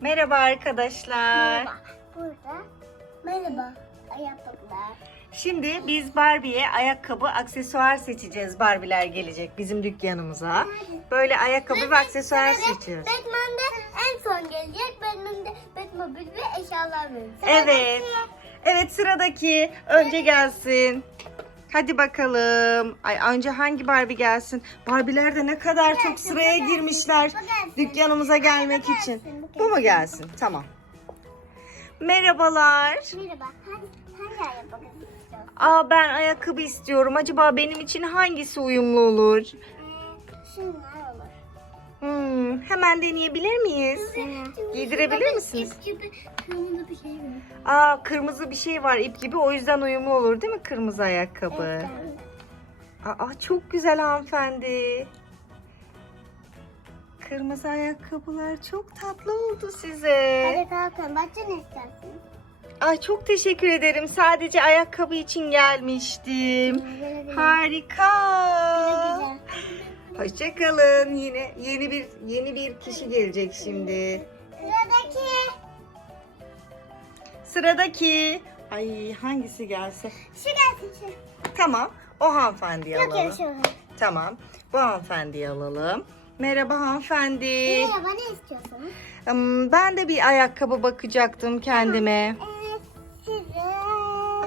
Merhaba arkadaşlar. Merhaba. Burada merhaba ayakkabılar. Şimdi biz Barbie'ye ayakkabı, aksesuar seçeceğiz. Barbie'ler gelecek bizim dükkanımıza. Böyle ayakkabı ve aksesuar seçiyoruz. Batman de en son gelecek. Batman de Batmobil ve eşyalar verir. Evet. Evet sıradaki önce gelsin. Hadi bakalım. Ay önce hangi Barbie gelsin? Barbie'ler de ne kadar çok sıraya girmişler dükkanımıza gelmek için. Bu mu gelsin? Tamam. Merhabalar. Merhaba. Hangi, hangi ayakkabı istiyorsun? Aa ben ayakkabı istiyorum. Acaba benim için hangisi uyumlu olur? Ee, şunlar hemen deneyebilir miyiz? Giydirebilir misiniz? İp gibi kırmızı bir şey var. Aa kırmızı bir şey var ip gibi o yüzden uyumlu olur değil mi kırmızı ayakkabı? Evet. Aa çok güzel hanımefendi. Kırmızı ayakkabılar çok tatlı oldu size. Hadi kalkalım. Başka ne istersin? Ay çok teşekkür ederim. Sadece ayakkabı için gelmiştim. Harika. Güle Hoşçakalın. Yine yeni bir yeni bir kişi gelecek şimdi. Sıradaki. Sıradaki. Ay hangisi gelse? Şu gelsin şu. Tamam. O hanımefendiyi Yok alalım. yok şu. Tamam. Bu hanımefendiyi alalım. Merhaba hanımefendi. Merhaba ne istiyorsunuz? Hmm, Ben de bir ayakkabı bakacaktım kendime. Size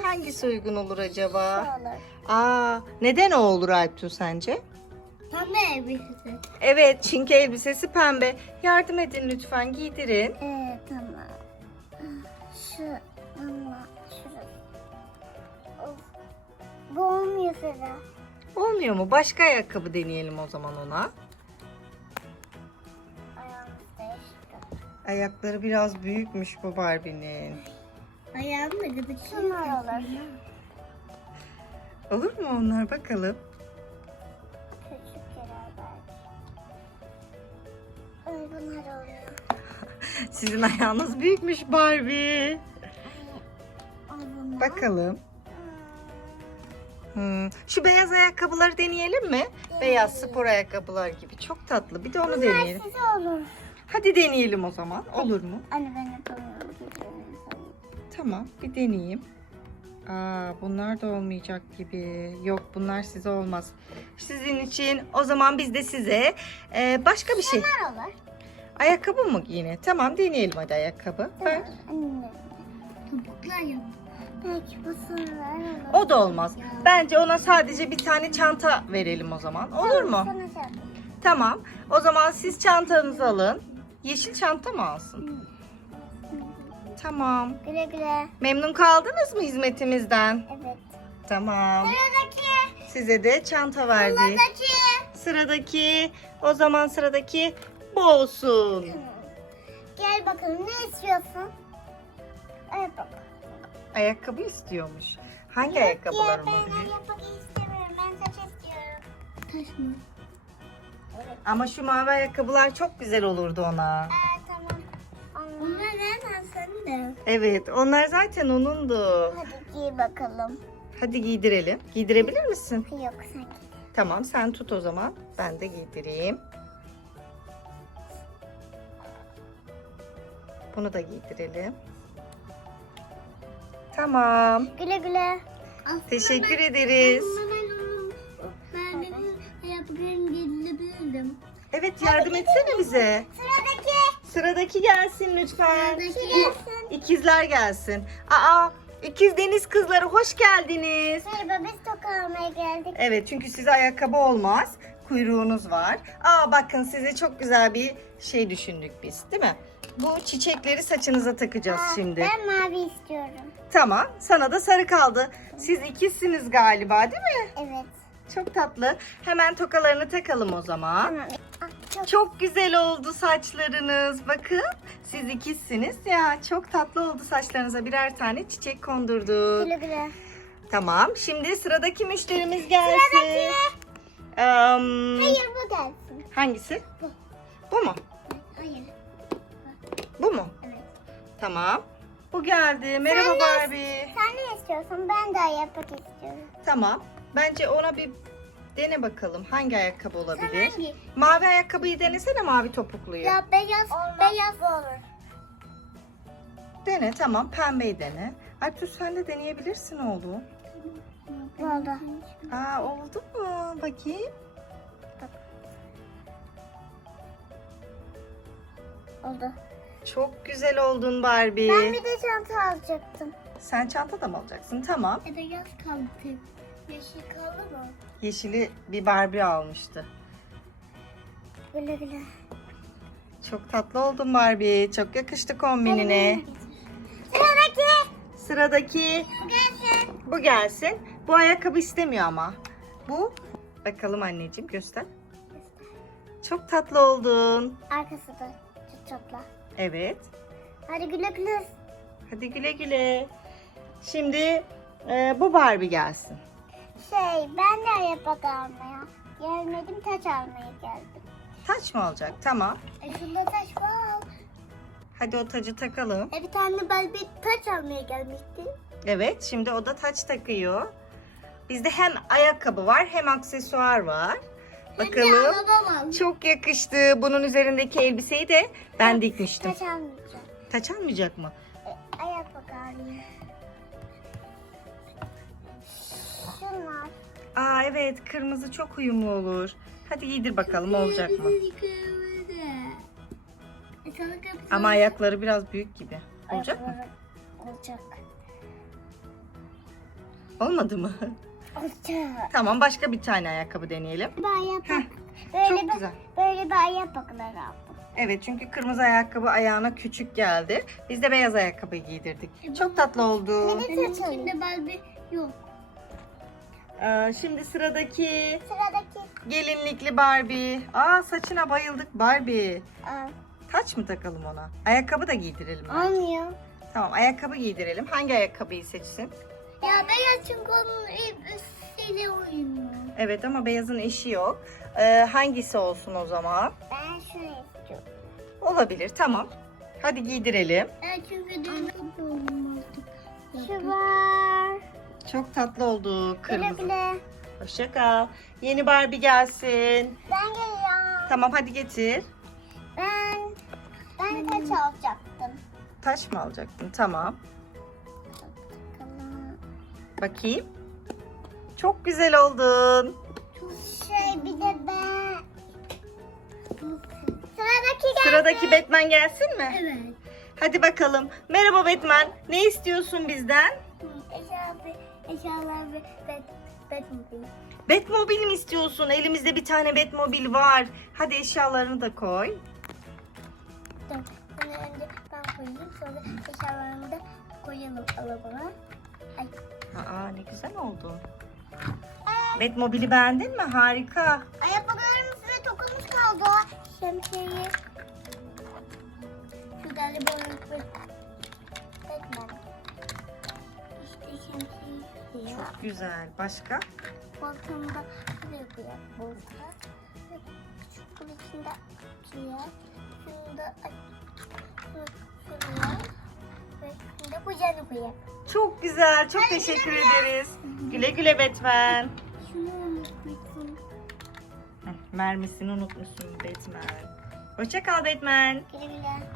Hangisi uygun olur acaba? olur. Aa, neden o olur Alptu sence? Pembe elbisesi. Evet, çinki elbisesi pembe. Yardım edin lütfen, giydirin. Ee, tamam. Şu ama şurası. Of. Bu olmuyor Sera. Olmuyor mu? Başka ayakkabı deneyelim o zaman ona. Ayağımız değişti. Ayakları biraz büyükmüş bu Barbie'nin. Ayağım da gıdık. Şunlar olur. Olur mu onlar bakalım? Sizin ayağınız büyükmüş Barbie. Bakalım. Hmm, Şu beyaz ayakkabıları deneyelim mi? Beyaz spor ayakkabılar gibi. Çok tatlı. Bir de onu Bunlar deneyelim. size olur. Hadi deneyelim o zaman. Olur mu? Anne ben yapamıyorum. Tamam, bir deneyeyim. Aa, bunlar da olmayacak gibi. Yok, bunlar size olmaz. Sizin için o zaman biz de size e, başka bir şey. Bunlar olur. Ayakkabı mı yine? Tamam, deneyelim hadi ayakkabı. Ver. Anne. Topuklar. Belki bu sorular olur. O da olmaz. Bence ona sadece bir tane çanta verelim o zaman. Olur mu? Sana şey yapayım. Tamam. O zaman siz çantanızı alın. Yeşil çanta mı alsın? Tamam. Güle güle. Memnun kaldınız mı hizmetimizden? Evet. Tamam. Sıradaki. Size de çanta verdik. Sıradaki. Sıradaki, o zaman sıradaki bu olsun. Gel bakalım ne istiyorsun? Evet bak. Ayakkabı istiyormuş. Hangi ayakkabılar Ya ben olabilir? ayakkabı istemiyorum. Ben saç istiyorum. Taş mı? Evet. Ama şu mavi ayakkabılar çok güzel olurdu ona. Ee, tamam. Onlar nereden senin de? Evet, onlar zaten onundu. Hadi giy bakalım. Hadi giydirelim. Giydirebilir misin? Yok sen giy. Tamam, sen tut o zaman. Ben de giydireyim. Bunu da giydirelim. Tamam. Güle güle. Teşekkür ederiz. Ben benim ayakkabılarımı giyinebilirdim. Evet, yardım etsene bize. Sıradaki. Sıradaki gelsin lütfen. Sıradaki gelsin. İkizler gelsin. Aa, ikiz deniz kızları hoş geldiniz. Merhaba biz toka almaya geldik. Evet çünkü size ayakkabı olmaz. Kuyruğunuz var. Aa bakın size çok güzel bir şey düşündük biz değil mi? Bu çiçekleri saçınıza takacağız Aa, şimdi. Ben mavi istiyorum. Tamam sana da sarı kaldı. Siz ikizsiniz galiba değil mi? Evet. Çok tatlı. Hemen tokalarını takalım o zaman. Tamam. Ah, çok Çok güzel oldu saçlarınız. Bakın siz ikizsiniz ya. Çok tatlı oldu saçlarınıza birer tane çiçek kondurduk. güle güle. Tamam. Şimdi sıradaki müşterimiz gelsin. Sıradaki. Em, Hayır bu gelsin. hangisi? Bu. Bu mu? Bu mu? Evet. Tamam. Bu geldi. Merhaba Sen ne- Barbie. Sen ne istiyorsun? Ben de ayakkabı istiyorum. Tamam. Bence ona bir dene bakalım. Hangi ayakkabı olabilir? hangi? Mavi ayakkabıyı denesene mavi topukluyu. Ya beyaz, beyaz olur. Dene tamam pembeyi dene. Alptu sen de deneyebilirsin oğlum. Oldu. Aa oldu mu? Bakayım. Oldu. Çok güzel oldun Barbie. Ben bir de çanta alacaktım. Sen çanta da mı alacaksın? Tamam. Ya da yaz kaldı. Yeşil kaldı mı? Yeşili bir Barbie almıştı. Güle güle. Çok tatlı oldun Barbie. Çok yakıştı kombinine. Sıradaki. Sıradaki Bu gelsin. bu gelsin. Bu ayakkabı istemiyor ama. Bu bakalım anneciğim göster. Çok tatlı oldun. Arkası da çıtçatla. Evet. Hadi güle güle. Hadi güle güle. Şimdi e, bu Barbie gelsin. Şey ben de ayakkabı almaya gelmedim taç almaya geldim. Taç mı alacak? Tamam. E şunda taş var. Hadi o tacı takalım. E bir tane ben bir taç almaya gelmiştim. Evet, şimdi o da taç takıyor. Bizde hem ayakkabı var hem aksesuar var. Bakalım. Çok yakıştı. Bunun üzerindeki elbiseyi de ben dikmiştim. Taç almayacağım. Taç almayacak mı? E, ayakkabı alayım. Şunlar. Aa evet, kırmızı çok uyumlu olur. Hadi giydir bakalım olacak mı? Ama ayakları biraz büyük gibi. Olacak mı? Olacak. Olmadı mı? Tamam, başka bir tane ayakkabı deneyelim. Bir ayakkabı. Heh, Böyle çok bir, güzel. Böyle bir ayakkabılar aldım. Evet çünkü kırmızı ayakkabı ayağına küçük geldi. Biz de beyaz ayakkabı giydirdik. Çok tatlı oldu. Benim içinde Barbie yok. Ee, şimdi sıradaki Sıradaki. gelinlikli Barbie. Aa saçına bayıldık Barbie. Aa, Taç mı takalım ona? Ayakkabı da giydirelim. olmuyor. Tamam ayakkabı giydirelim. Hangi ayakkabıyı seçsin? Ya beyaz çünkü onun üstüyle uyumlu. Evet ama beyazın eşi yok. Ee, hangisi olsun o zaman? Ben şunu istiyorum. Olabilir tamam. Hadi giydirelim. Ben çünkü olmamıştım. Şu var. Çok tatlı oldu Güle kırmızı. güle. Hoşça kal. Yeni Barbie gelsin. Ben geliyorum. Tamam hadi getir. Ben ben taç alacaktım. Taş mı alacaktın? Tamam. Bakayım. Çok güzel oldun. Şey bir de ben. Sıradaki geldi. Sıradaki Batman gelsin mi? Evet. Hadi bakalım. Merhaba Batman. Ne istiyorsun bizden? Eşyalar, eşyalar ve bet, betmobil. Batmobil mi istiyorsun? Elimizde bir tane Batmobil var. Hadi eşyalarını da koy. Önce ben koyayım sonra eşyalarımı da koyalım arabana. Ay. Aa ne güzel oldu. Batmobil'i beğendin mi? Harika. Ayakkabılarım size dokunmuş kaldı. Şemsiyeyi. Şu unuttum. Batman. İşte şemsiyeyi. Çok güzel. Başka? Balkonda. Bolta. Ve Küçük bunun içinde açıyor. Şunu da aç. Şunu. Ve da kucağına koyar. Çok güzel. Çok teşekkür ederiz. Güle güle Batman. Şunu unutmuşsun. Mermisini unutmuşsun Batman. Hoşça kal Batman. Güle güle.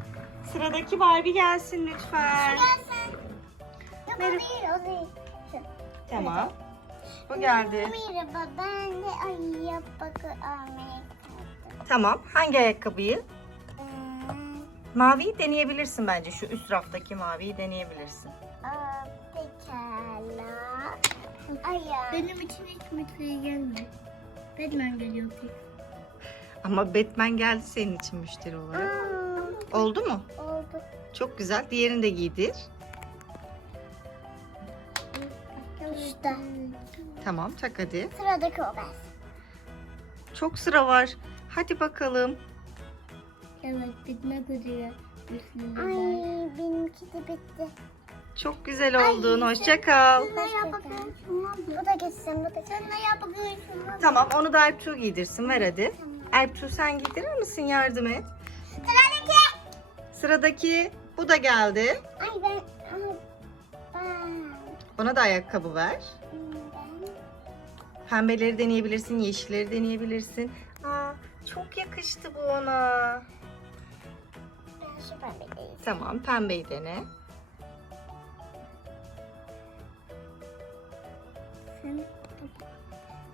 Sıradaki Barbie gelsin lütfen. Gelsin. Yok o değil o değil. Şu. Tamam. Bu geldi. Merhaba ben de ayakkabı almaya geldim. Tamam. Hangi ayakkabıyı? Hmm, Maviyi deneyebilirsin bence. Şu üst raftaki maviyi deneyebilirsin. Aa, Pekala. Ayağı. Benim için hiç müşteri gelmiyor. Batman geliyor tek. Ama Batman geldi senin için müşteri olarak. Aa, Oldu mu? oldu. Çok güzel. Diğerini de giydir. İşte. Tamam tak hadi. Sıradaki o ben. Çok sıra var. Hadi bakalım. Evet bitmek üzere. Ay benimki de bitti. Çok güzel oldun. Hoşça kal. Bu da geçsin. Bu da. Sen de yap bakayım. şunu. Tamam onu da Ertuğ giydirsin. Ver hadi. Ertuğ sen giydirir misin? Yardım et. Sıradaki. Sıradaki bu da geldi. Ay ben. Ona da ayakkabı ver. Pembeleri deneyebilirsin, yeşilleri deneyebilirsin. Aa, çok yakıştı bu ona. Ben şu pembedeyiz. Tamam, pembeyi dene. Şunu,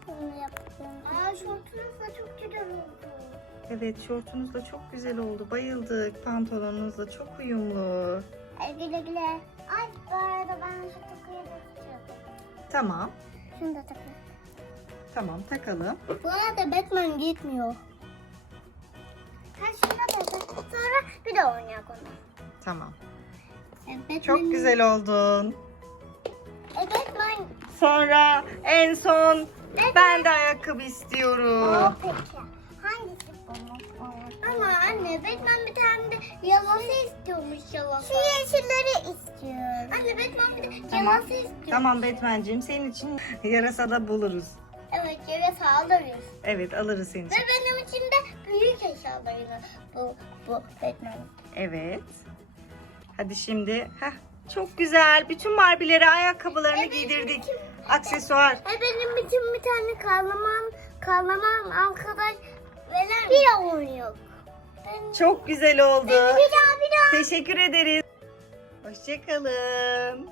şunu yapacağım. Aa şortunuz da çok güzel oldu. Evet şortunuz da çok güzel oldu. Bayıldık. Pantolonunuz da çok uyumlu. Ay güle güle. Ay bu arada ben şu takıyı da tutuyorum. Tamam. Şunu da takayım. Tamam takalım. Bu arada Batman gitmiyor. Ha şuna da tak. Sonra bir de oynayak onu. Tamam. E, Batman... Çok güzel oldun. E, Batman... Sonra en son ben de ayakkabı Aa, istiyorum. peki. Hangisi bu? Ama anne Batman bir tane de yalası istiyormuş yalası. Şu yeşilleri istiyorum. Anne Batman bir de Tamam. yalası istiyor. Tamam Batman'cim senin için yarasa da buluruz. Evet yalası alırız. Evet alırız senin Ve için. benim için de büyük eşyalarını bu, bu Batman. Evet. Hadi şimdi. Heh, çok güzel. Bütün Barbie'lere ayakkabılarını Evet, giydirdik. Bütün- Aksesuar. E benim için bir tane kahraman, kahraman arkadaş veren bir oynuyor. Ben, Çok güzel oldu. bir daha bir daha. Teşekkür ederiz. Hoşçakalın.